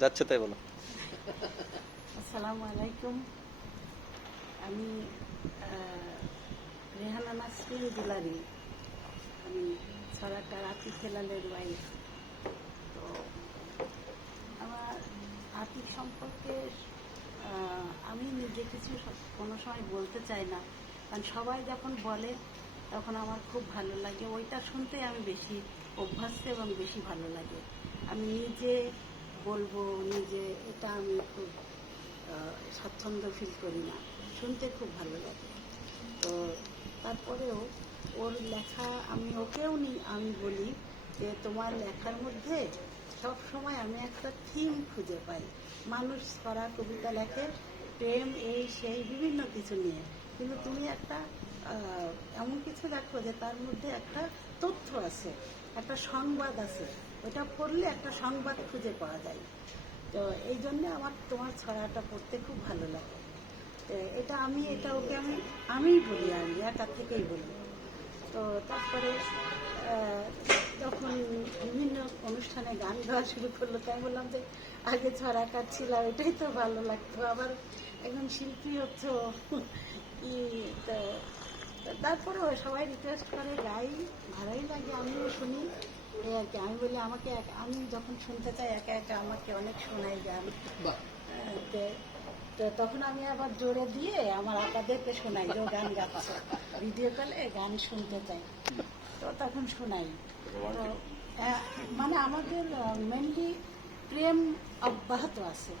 যাচ্ছে তাই বলো। আসসালামু আলাইকুম। আমি রেহানা নাসরিন দুলারি। আমি সরাকার আতিক হেলালের ওয়াইফ। তো আমার আতিক সম্পর্কে আমি নিজে কিছু কোনো সময় বলতে চাই না, কারণ সবাই যখন বলে তখন আমার খুব ভালো লাগে, ওইটা শুনতে আমি বেশি অভ্যস্ত এবং বেশি ভালো লাগে। আমি নিজে বলবো নিজে এটা আমি খুব স্বাচ্ছন্দ্য ফিল করি না, শুনতে খুব ভালো লাগে। তো তারপরেও ওর লেখা আমি ওকেও আমি বলি যে তোমার লেখার মধ্যে সব সময় আমি একটা থিম খুঁজে পাই। মানুষ ছড়া কবিতা লেখে, প্রেম এই সেই বিভিন্ন কিছু নিয়ে, কিন্তু তুমি একটা এমন কিছু দেখো যে তার মধ্যে একটা তথ্য আছে, একটা সংবাদ আছে, ওটা পড়লে একটা সংবাদ খুঁজে পাওয়া যায়। তো এই জন্যে আমার তোমার ছড়াটা পড়তে খুব ভালো লাগে। এটা ওকে আমিই বলি, আমি একার থেকেই বলি। তো তারপরে যখন বিভিন্ন অনুষ্ঠানে গান গাওয়া শুরু করলো, তাই বললাম যে আগে ছড়াকার ছিলাম, এটাই তো ভালো লাগতো, আবার একজন শিল্পী হচ্ছে কি। তারপরেও সবাই রিকোয়েস্ট করে, গাই, ভালোই লাগে, আমিও শুনি। এই আর কি, আমি বলি আমাকে আমি যখন শুনতে চাই একা একা আমাকে অনেক শোনাই গান। তো তখন আমি আবার জোরে দিয়ে আমার আপাদেরকে শোনাই যে গান গাচ্ছে, ভিডিও কলে গান শুনতে চাই, তো তখন শোনাই। তো মানে আমাদের মেনলি প্রেম অব্যাহত আছে।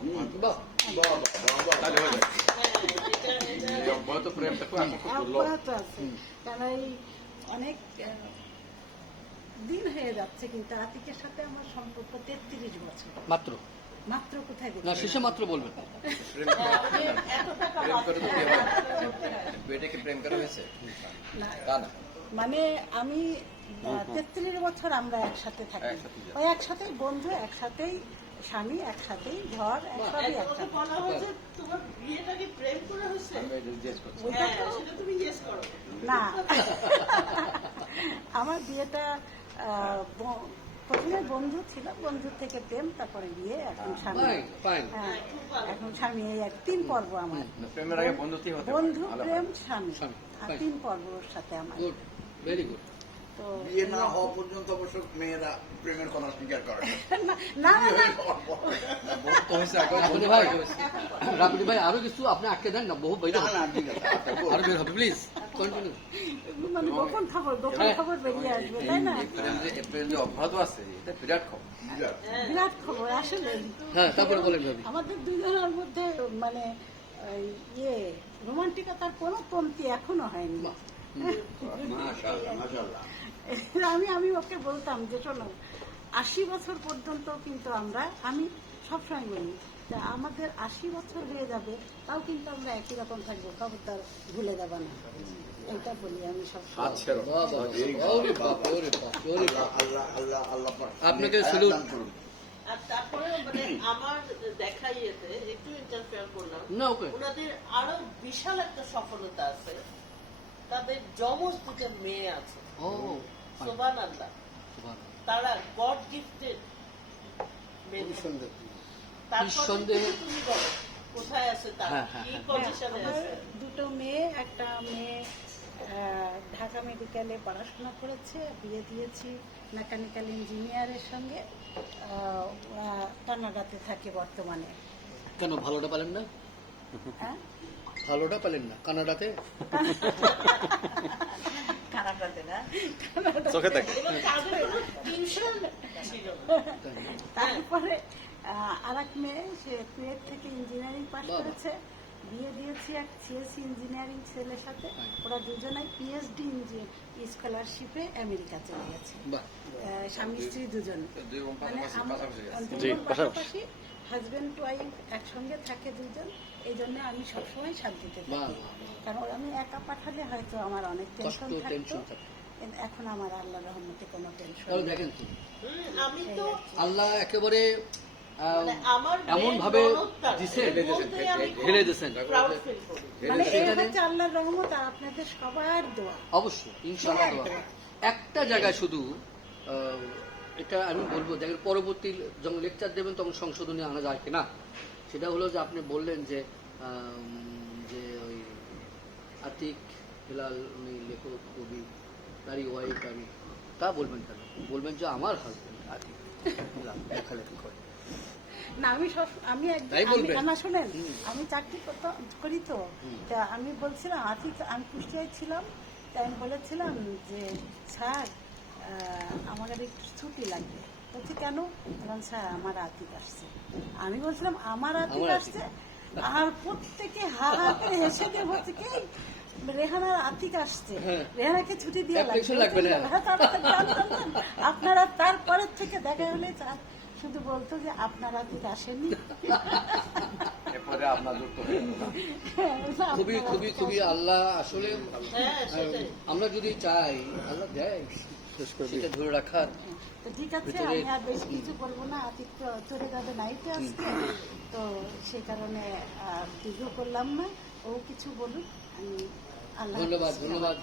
অব্যাহত আছে, কারণ এই অনেক দিন হয়ে যাচ্ছে, কিন্তু আতিকের সাথে আমার সম্পর্ক 33 বছর। মাত্র কোথায় না, শেষে মাত্র বলবেন। মানে আমি 33 বছর আমরা একসাথে থাকি, ওই একসাথেই বন্ধু, একসাথেই স্বামী, একসাথেই ঘর, সবই একসাথে। না, আমার বিয়েটা প্রথমে বন্ধু ছিল, বন্ধু থেকে প্রেম, তারপরে বিয়ে, এখন স্বামী। হ্যাঁ, এখন স্বামী। এই 3 পর্ব আমার, বন্ধু, প্রেম, স্বামী, আর 3 পর্ব ওর সাথে আমার। Very good. তো বিয়ে না হওয়া পর্যন্ত অবশ্য মেয়েরা প্রেমের কথা স্বীকার করে না। রাবড়ি ভাই আরো কিছু আপনি আটকে দেন না, বহু আরো বের হবে, প্লিজ কন্টিনিউ। মানে গোপন খবর বেরিয়ে আসবে, তাই না? অব্যাহত আছে, এটা বিরাট খবর, বিরাট খবর আসলে। হ্যাঁ, তারপরে বলেন ভাবি। আমাদের দুজনের মধ্যে মানে রোমান্টিকতার কোনো কমতি এখনো হয়নি। আমি ওকে বলতাম যে শোনো, 80 বছর পর্যন্ত কিন্তু আমি সবসময় বলি যে আমাদের 80 বছর হয়ে যাবে, তাও কিন্তু আমরা একই রকম থাকবো, খবরদার ভুলে যাবা না, এটা বলি আমি সবসময়। আপনাকে স্যালুট। আর তারপরে মানে আমার দেখা ইয়েতে একটু ইন্টারফেয়ার করলাম না, ওকে। ওনাদের আরো বিশাল একটা সফলতা আছে, তাদের যমজ 2 মেয়ে আছে। সুবহানাল্লাহ, তারা গড গিফটেড মেয়ে। তুমি বলো কোথায় আছে তারা, কি পজিশনে আছে? 2 মেয়ে, একটা মেয়ে ঢাকা মেডিকেলে পড়াশোনা করেছে, বিয়ে দিয়েছি মেকানিক্যাল ইঞ্জিনিয়ারের সঙ্গে। কানাডাতে থাকে বর্তমানে। কেন ভালোটা পেলেন না? হ্যাঁ, ভালোটা পেলেন না কানাডাতে? চোখে দেখে। তারপরে আর এক মেয়ে, সে কুয়েত থেকে ইঞ্জিনিয়ারিং পাস করেছে, বিয়ে দিয়েছি এক সিএসসি ইঞ্জিনিয়ারিং ছেলের সাথে। ওরা দুজনাই পিএইচডি স্কলারশিপে আমেরিকা চলে গেছে, স্বামী স্ত্রী দুজন। মানে আমার পাশাপাশি হাজবেন্ড ওয়াইফ একসঙ্গে থাকে দুজন। এই জন্য আমি সবসময় শান্তিতে থাকি, কারণ আমি একা পাঠালে হয়তো আমার অনেক টেনশন থাকতো। এখন আমার আল্লাহর রহমতে কোনো টেনশন। দেখেন তো, আমি তো আল্লাহ একেবারে এমন ভাবে ঢেলে দিয়েছেন, মানে এই হচ্ছে আল্লাহর রহমত আর আপনাদের সবার দোয়া। অবশ্যই ইনশাআল্লাহ। একটা জায়গায় শুধু এটা আমি বলবো দেখেন পরবর্তী যখন লেকচার দেবেন তখন সংশোধনী আনা যায় কিনা, সেটা হলো যে আপনি বললেন যে যে ওই আতিক হেলাল উনি লেখক কবি, তারই ওয়াইফ আমি, তা বলবেন কেন? বলবেন যে আমার হাজবেন্ড আতিক হেলাল লেখালেখি করে। না আমি তাই বলবেন? না শোনেন, আমি চাকরি করি তো, তা আমি বলছিলাম আতিক, আমি কুষ্টিয়ায় ছিলাম, তাই আমি বলেছিলাম যে স্যার আমার একটু ছুটি লাগবে। বলছি কেন? বললাম স্যার আমার আতিক আসছে। আমি বলছিলাম আমার আতিক আসছে, আর প্রত্যেকে হা হা করে হেসে দিয়ে বলছে কি রেহানার আতিক আসছে, রেহানাকে ছুটি দিয়ে লাগবে না। আপনারা তারপরের থেকে দেখা হলে শুধু বলতো যে আপনার আতিক আসেনি। এরপরে আপনার যুক্ত হয়ে গেল। খুবই খুবই খুবই আল্লাহ আসলে হ্যাঁ, সেটাই। আমরা যদি চাই আল্লাহ দেয় সেটা ধরে রাখার। তো ঠিক আছে, আমি আর বেশি কিছু বলবো না, আতিক তো চলে যাবে নাইটে আজকে, তো সেই কারণে দীর্ঘ করলাম না। ও কিছু বলুক, আমি আল্লাহ ধন্যবাদ ধন্যবাদ।